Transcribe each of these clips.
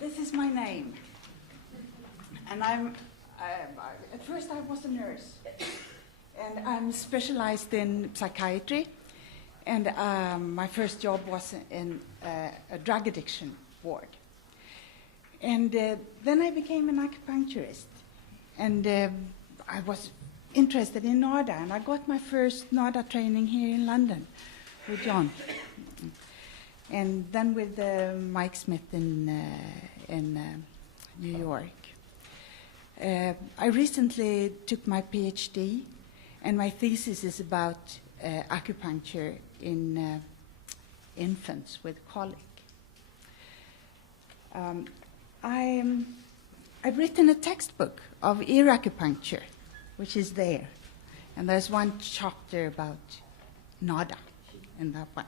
This is my name. And at first I was a nurse. And I'm specialized in psychiatry. And my first job was in a drug addiction ward. And then I became an acupuncturist. And I was interested in NADA. And I got my first NADA training here in London with John. And then with Mike Smith in New York. I recently took my PhD, and my thesis is about acupuncture in infants with colic. I've written a textbook of ear acupuncture, which is there. And there's one chapter about NADA in that one.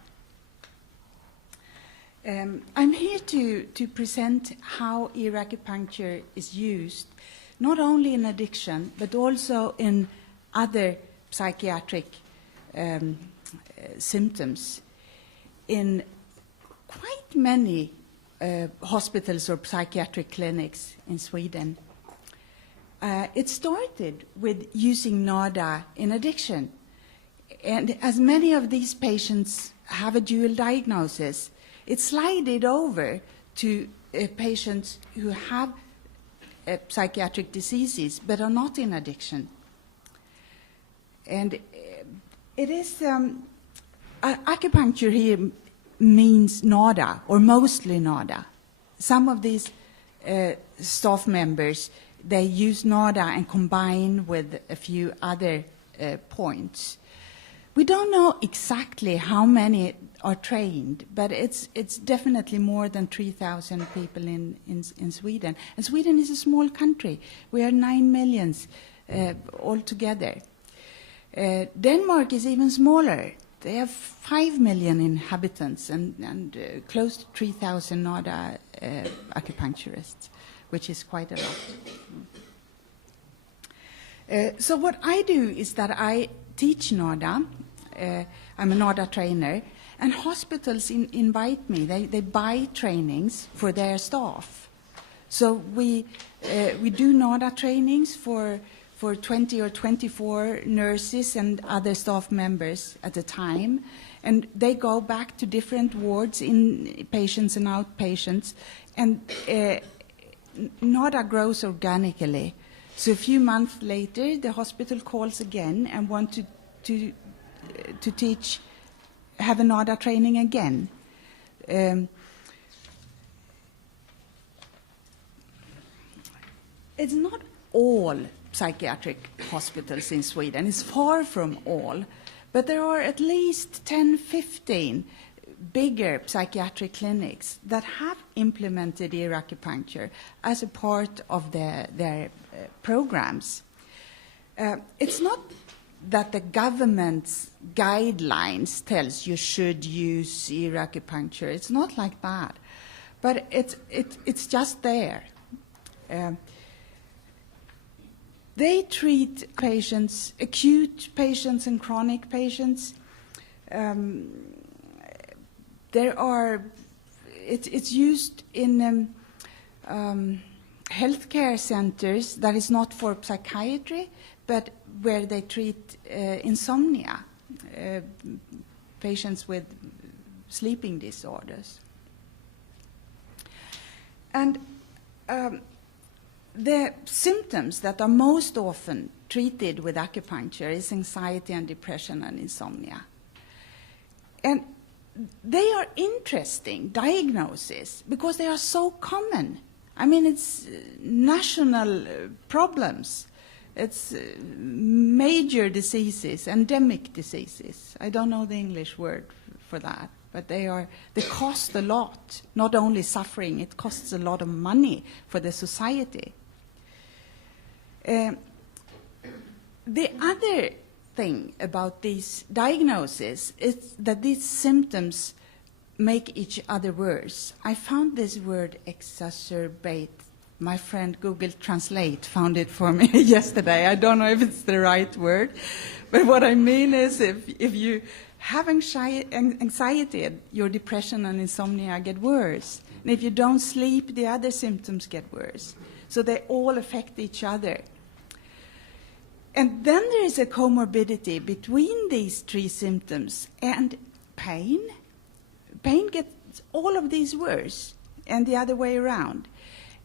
I'm here to present how ear acupuncture is used, not only in addiction, but also in other psychiatric symptoms in quite many hospitals or psychiatric clinics in Sweden. It started with using NADA in addiction. And as many of these patients have a dual diagnosis, it slided over to patients who have psychiatric diseases but are not in addiction. And it is, acupuncture here means NADA, or mostly NADA. Some of these staff members, they use NADA and combine with a few other points. We don't know exactly how many are trained, but it's definitely more than 3,000 people in Sweden. And Sweden is a small country. We are 9 million altogether. Denmark is even smaller. They have 5 million inhabitants and close to 3,000 NADA acupuncturists, which is quite a lot. So what I do is that I teach NADA. I'm a NADA trainer. And hospitals invite me. They buy trainings for their staff. So we do NADA trainings for 20 or 24 nurses and other staff members at a time. And they go back to different wards, in patients and outpatients. And NADA grows organically. So a few months later, the hospital calls again and want to teach, have a NADA training again. It's not all psychiatric hospitals in Sweden. It's far from all. But there are at least 10, 15 bigger psychiatric clinics that have implemented ear acupuncture as a part of their programs. It's not that the government's guidelines tells you should use ear acupuncture. It's not like that. But it's just there. They treat patients, acute patients and chronic patients. It's used in healthcare centers that is not for psychiatry, but where they treat insomnia, patients with sleeping disorders. And the symptoms that are most often treated with acupuncture is anxiety and depression and insomnia. And they are interesting diagnoses because they are so common. I mean, it's national problems. It's major diseases, endemic diseases. I don't know the English word for that, but they cost a lot. Not only suffering, it costs a lot of money for the society. The other thing about these diagnoses is that these symptoms make each other worse. I found this word exacerbate. My friend Google Translate found it for me yesterday. I don't know if it's the right word, but what I mean is if you have anxiety, your depression and insomnia get worse. And if you don't sleep, the other symptoms get worse. So they all affect each other. And then there is a comorbidity between these three symptoms and pain. Pain gets all of these worse, and the other way around.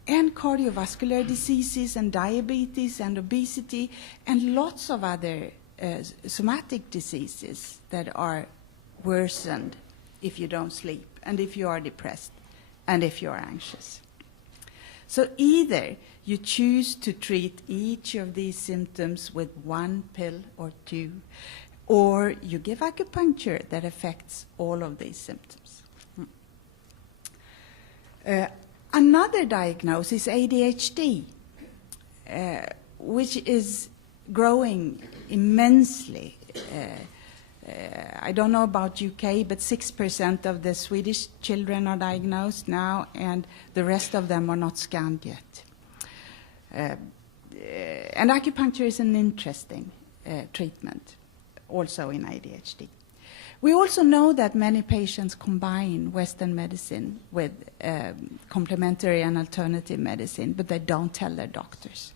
And cardiovascular diseases, and diabetes, and obesity, and lots of other somatic diseases that are worsened if you don't sleep, and if you are depressed, and if you are anxious. So either you choose to treat each of these symptoms with one pill or two, or you give acupuncture that affects all of these symptoms. Another diagnosis is ADHD, which is growing immensely. I don't know about UK, but 6% of the Swedish children are diagnosed now, and the rest of them are not scanned yet. And acupuncture is an interesting treatment, also in ADHD. We also know that many patients combine Western medicine with complementary and alternative medicine, but they don't tell their doctors.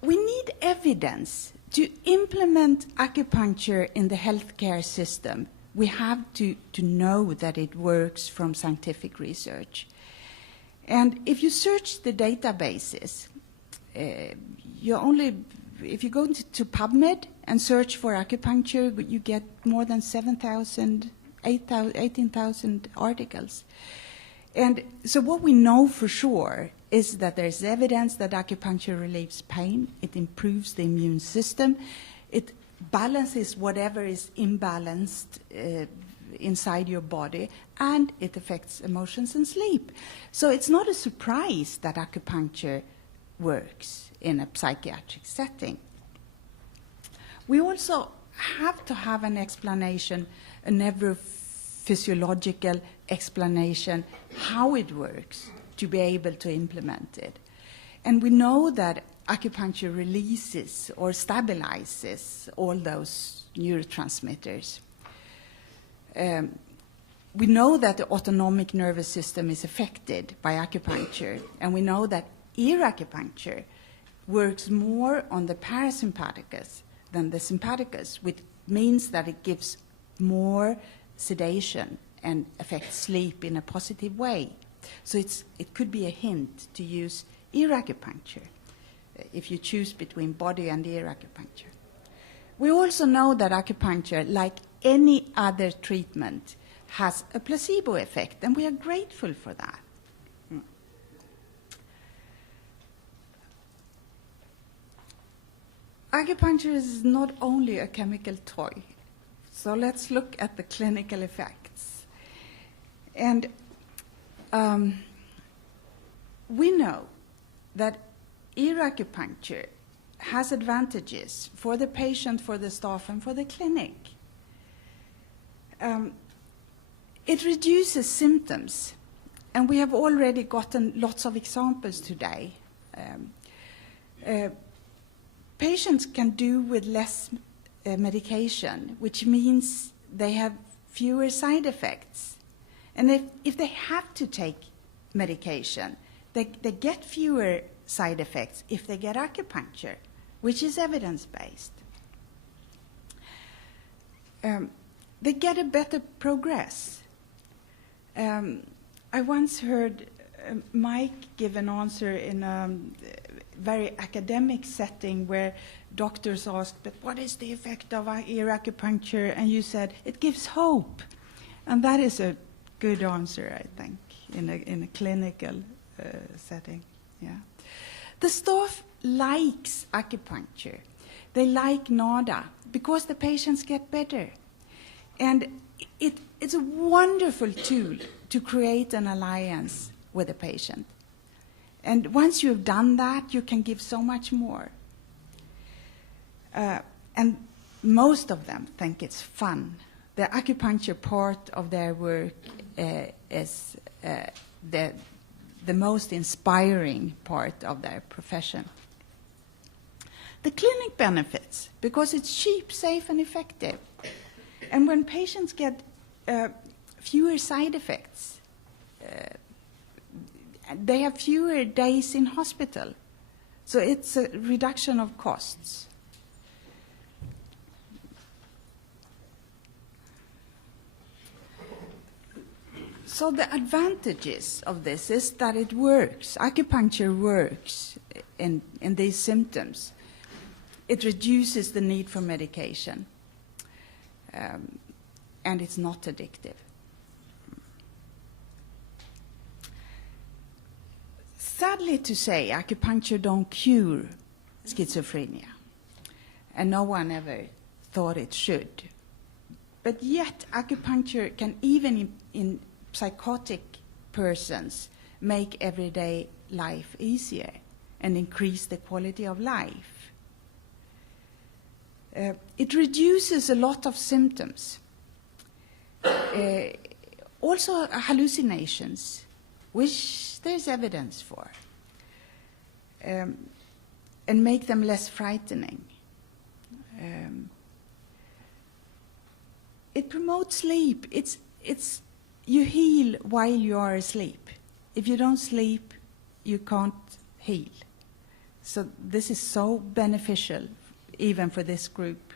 We need evidence to implement acupuncture in the healthcare system. We have to know that it works from scientific research. And if you search the databases, if you go to PubMed and search for acupuncture, you get more than 7,000, 18,000 articles. And so what we know for sure is that there's evidence that acupuncture relieves pain, it improves the immune system, it balances whatever is imbalanced inside your body, and it affects emotions and sleep. So it's not a surprise that acupuncture works in a psychiatric setting. We also have to have an explanation, a neurophysiological explanation, how it works, to be able to implement it. And we know that acupuncture releases or stabilizes all those neurotransmitters. We know that the autonomic nervous system is affected by acupuncture, and we know that ear acupuncture works more on the parasympathicus than the sympathicus, which means that it gives more sedation and affects sleep in a positive way. So it could be a hint to use ear acupuncture if you choose between body and ear acupuncture. We also know that acupuncture, like any other treatment, has a placebo effect, and we are grateful for that. Acupuncture is not only a chemical toy, so let's look at the clinical effects. And we know that ear acupuncture has advantages for the patient, for the staff, and for the clinic. It reduces symptoms, and we have already gotten lots of examples today. Patients can do with less medication, which means they have fewer side effects. And if they have to take medication, they get fewer side effects if they get acupuncture, which is evidence-based. They get a better progress. I once heard Mike give an answer in a very academic setting where doctors asked, but what is the effect of ear acupuncture? And you said, it gives hope. And that is a good answer, I think, in a clinical setting. Yeah. The staff likes acupuncture. They like NADA because the patients get better. And it's a wonderful tool to create an alliance with a patient. And once you've done that, you can give so much more. And most of them think it's fun. The acupuncture part of their work is the most inspiring part of their profession. The clinic benefits because it's cheap, safe, and effective. And when patients get fewer side effects. They have fewer days in hospital. So it's a reduction of costs. So the advantages of this is that it works. Acupuncture works in these symptoms. It reduces the need for medication. And it's not addictive. Sadly to say, acupuncture don't cure schizophrenia. And no one ever thought it should. But yet, acupuncture can even in psychotic persons make everyday life easier and increase the quality of life. It reduces a lot of symptoms. Also hallucinations, which there's evidence for, and make them less frightening. It promotes sleep. It's you heal while you are asleep. If you don't sleep, you can't heal. So this is so beneficial, even for this group.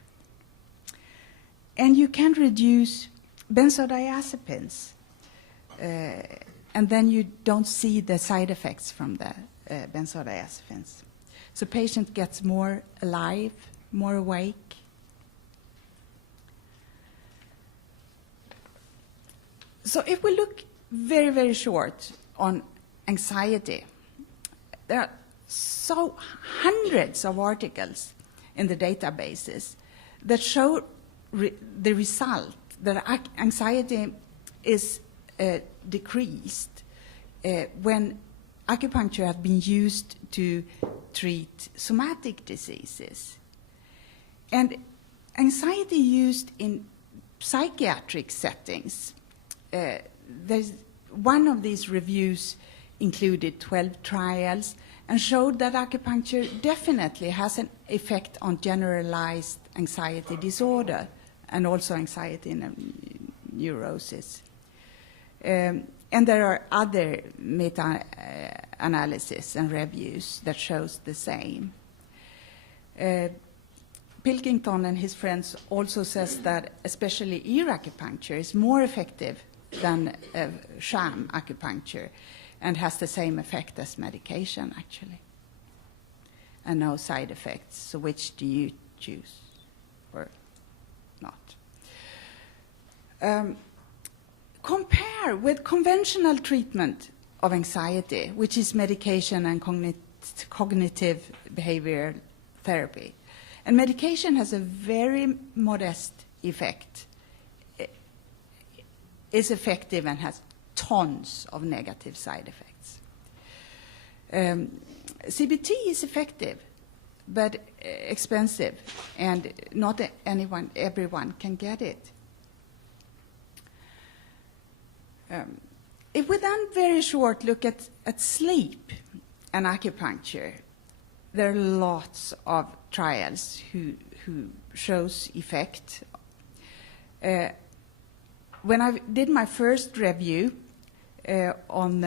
And you can reduce benzodiazepines, and then you don't see the side effects from the benzodiazepines. So patient gets more alive, more awake. So if we look very, very short on anxiety, there are so hundreds of articles in the databases that show the result that anxiety is decreased when acupuncture has been used to treat somatic diseases. And anxiety used in psychiatric settings, there's one of these reviews included 12 trials and showed that acupuncture definitely has an effect on generalized anxiety disorder and also anxiety and neurosis. And there are other meta-analysis and reviews that shows the same. Pilkington and his friends also says that especially ear acupuncture is more effective than sham acupuncture and has the same effect as medication, actually, and no side effects. So which do you choose or not? Compare with conventional treatment of anxiety, which is medication and cognitive behavioral therapy. And medication has a very modest effect. It is effective and has tons of negative side effects. CBT is effective, but expensive, and not everyone can get it. If we then very short look at sleep and acupuncture, there are lots of trials who shows effect. When I did my first review on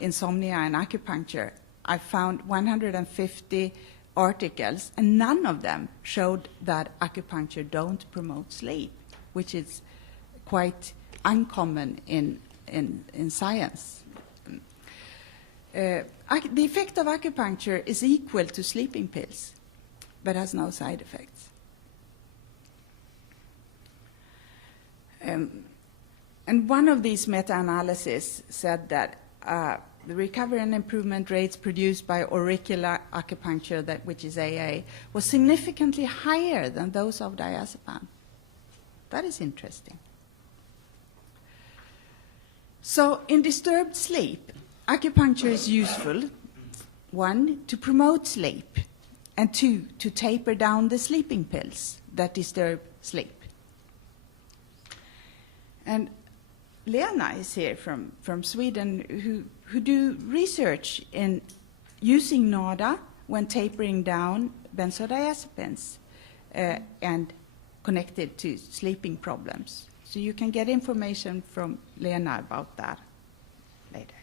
insomnia and acupuncture, I found 150 articles, and none of them showed that acupuncture don't promote sleep, which is quite uncommon in science. The effect of acupuncture is equal to sleeping pills, but has no side effects. And one of these meta-analyses said that the recovery and improvement rates produced by auricular acupuncture, which is AA, was significantly higher than those of diazepam. That is interesting. So in disturbed sleep, acupuncture is useful, 1, to promote sleep, and 2, to taper down the sleeping pills that disturb sleep. And Lena is here from Sweden, who do research in using NADA when tapering down benzodiazepines and connected to sleeping problems. So you can get information from Lena about that later.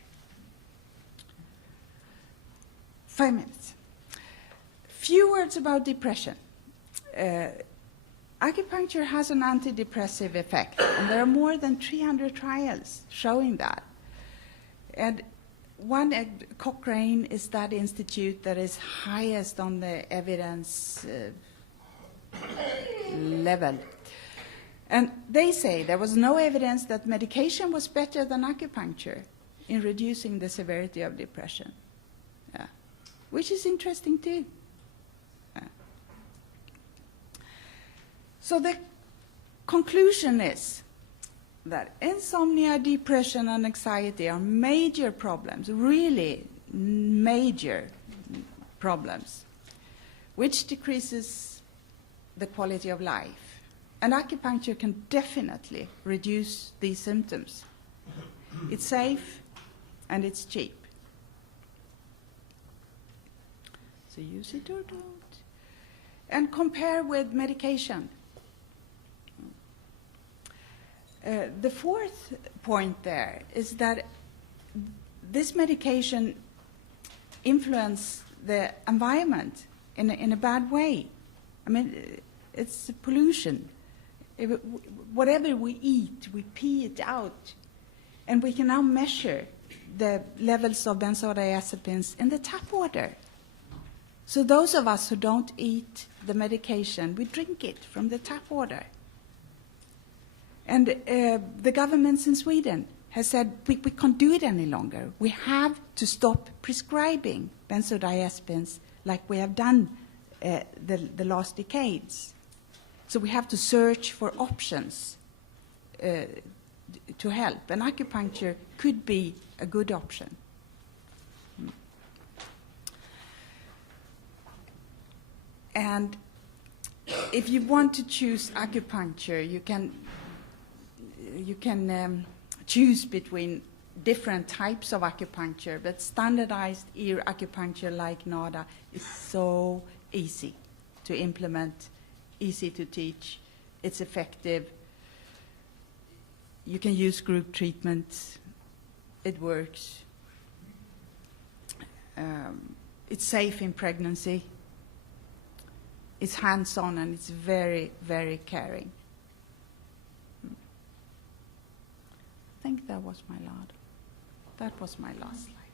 5 minutes. Few words about depression. Acupuncture has an antidepressive effect, and there are more than 300 trials showing that. And Cochrane is that institute that is highest on the evidence level. And they say there was no evidence that medication was better than acupuncture in reducing the severity of depression. Yeah. Which is interesting too. Yeah. So the conclusion is that insomnia, depression, and anxiety are major problems, really major problems, which decreases the quality of life. And acupuncture can definitely reduce these symptoms. It's safe and it's cheap. So use it or don't. And compare with medication. The fourth point there is that this medication influences the environment in a bad way. I mean, it's pollution. Whatever we eat, we pee it out. And we can now measure the levels of benzodiazepines in the tap water. So those of us who don't eat the medication, we drink it from the tap water. And the governments in Sweden has said we can't do it any longer. We have to stop prescribing benzodiazepines like we have done the last decades. So we have to search for options to help. And acupuncture could be a good option. And if you want to choose acupuncture, you can choose between different types of acupuncture, but standardized ear acupuncture like NADA is so easy to implement, easy to teach, it's effective. You can use group treatment, it works. It's safe in pregnancy. It's hands-on and it's very, very caring. I think that was my last slide.